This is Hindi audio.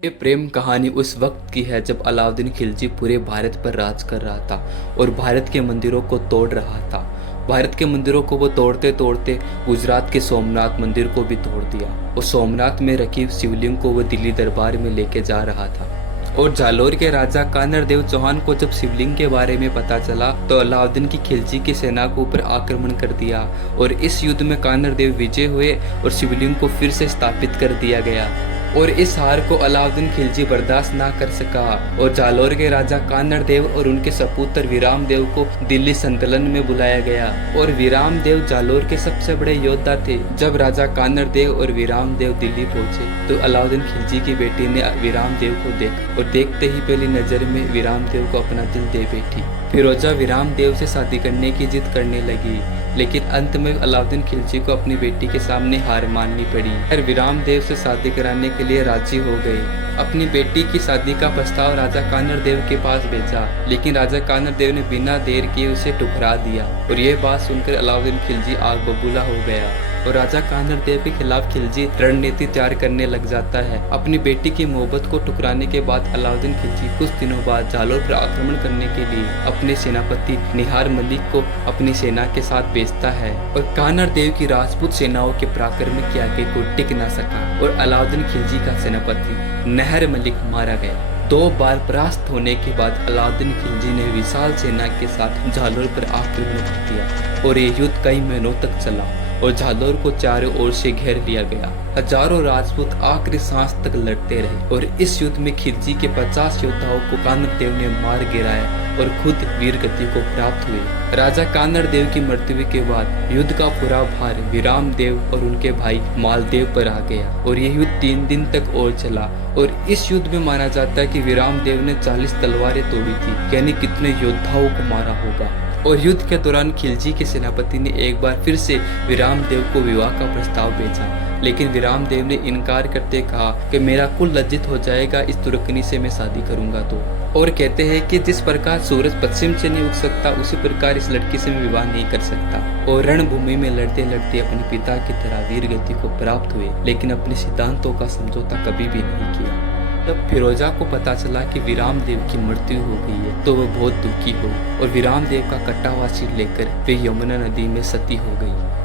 ये प्रेम कहानी उस वक्त की है जब अलाउद्दीन खिलजी पूरे भारत पर राज कर रहा था और भारत के मंदिरों को तोड़ रहा था। भारत के मंदिरों को वो तोड़ते तोड़ते गुजरात के सोमनाथ मंदिर को भी तोड़ दिया और सोमनाथ में रखी शिवलिंग को वो दिल्ली दरबार में लेके जा रहा था। और जालोर के राजा कानर देव चौहान को जब शिवलिंग के बारे में पता चला तो अलाउद्दीन की खिलजी की सेना के ऊपर आक्रमण कर दिया और इस युद्ध में कानर देव विजय हुए और शिवलिंग को फिर से स्थापित कर दिया गया। और इस हार को अलाउद्दीन खिलजी बर्दाश्त ना कर सका और जालोर के राजा कानर देव और उनके सपुत्र वीराम देव को दिल्ली संतलन में बुलाया गया। और वीराम देव जालोर के सबसे बड़े योद्धा थे। जब राजा कानर देव और वीराम देव दिल्ली पहुंचे तो अलाउद्दीन खिलजी की बेटी ने वीराम देव को देखा और देखते ही पहली नजर में वीराम देव को अपना दिल दे बैठी। फिरोजा वीराम देव से शादी करने की जिद करने लगी, लेकिन अंत में अलाउद्दीन खिलजी को अपनी बेटी के सामने हार माननी पड़ी। फिर वीराम देव से शादी कराने के लिए राजी हो गए। अपनी बेटी की शादी का प्रस्ताव राजा कानर देव के पास भेजा, लेकिन राजा कानर देव ने बिना देर किए उसे ठुकरा दिया और यह बात सुनकर अलाउद्दीन खिलजी आग बबूला हो गया और राजा कानर देव के खिलाफ खिलजी रणनीति तैयार करने लग जाता है। अपनी बेटी की मोहब्बत को ठुकराने के बाद अलाउद्दीन खिलजी कुछ दिनों बाद जालोर पर आक्रमण करने के लिए अपने सेनापति निहार मलिक को अपनी सेना के साथ भेजता है और कानर देव की राजपूत सेनाओं के पराक्रम के आगे कोई टिक न सका और अलाउद्दीन खिलजी का सेनापति निहार मलिक मारा गया। 2 बार परास्त होने के बाद अलाउद्दीन खिलजी ने विशाल सेना के साथ जालोर पर आक्रमण कर दिया और ये युद्ध कई महीनों तक चला और जालोर को चारों ओर से घेर लिया गया। हजारों राजपूत आखिरी सांस तक लड़ते रहे और इस युद्ध में खिलजी के 50 योद्धाओं को कानर देव ने मार गिराया और खुद वीर गति को प्राप्त हुए। राजा कानर देव की मृत्यु के बाद युद्ध का पूरा भार वीराम देव और उनके भाई मालदेव पर आ गया और यह युद्ध 3 दिन तक और चला। और इस युद्ध में माना जाता है कि वीराम देव ने 40 तलवारें तोड़ी थी, यानी कितने योद्धाओं को मारा होगा। और युद्ध के दौरान खिलजी के सेनापति ने एक बार फिर से वीराम देव को विवाह का प्रस्ताव भेजा, लेकिन वीराम देव ने इनकार करते कहा कि मेरा कुल लज्जित हो जाएगा इस तुर्कनी से मैं शादी करूंगा तो। और कहते हैं कि जिस प्रकार सूरज पश्चिम से नहीं उग सकता उसी प्रकार इस लड़की से मैं विवाह नहीं कर सकता। और रणभूमि में लड़ते लड़ते अपने पिता की तरह वीर गति को प्राप्त हुए, लेकिन अपने सिद्धांतों का समझौता कभी भी नहीं किया। जब फिरोजा को पता चला कि वीराम देव की मृत्यु हो गई है तो वह बहुत दुखी हुई और वीराम देव का कटा हुआ सिर लेकर वे यमुना नदी में सती हो गई।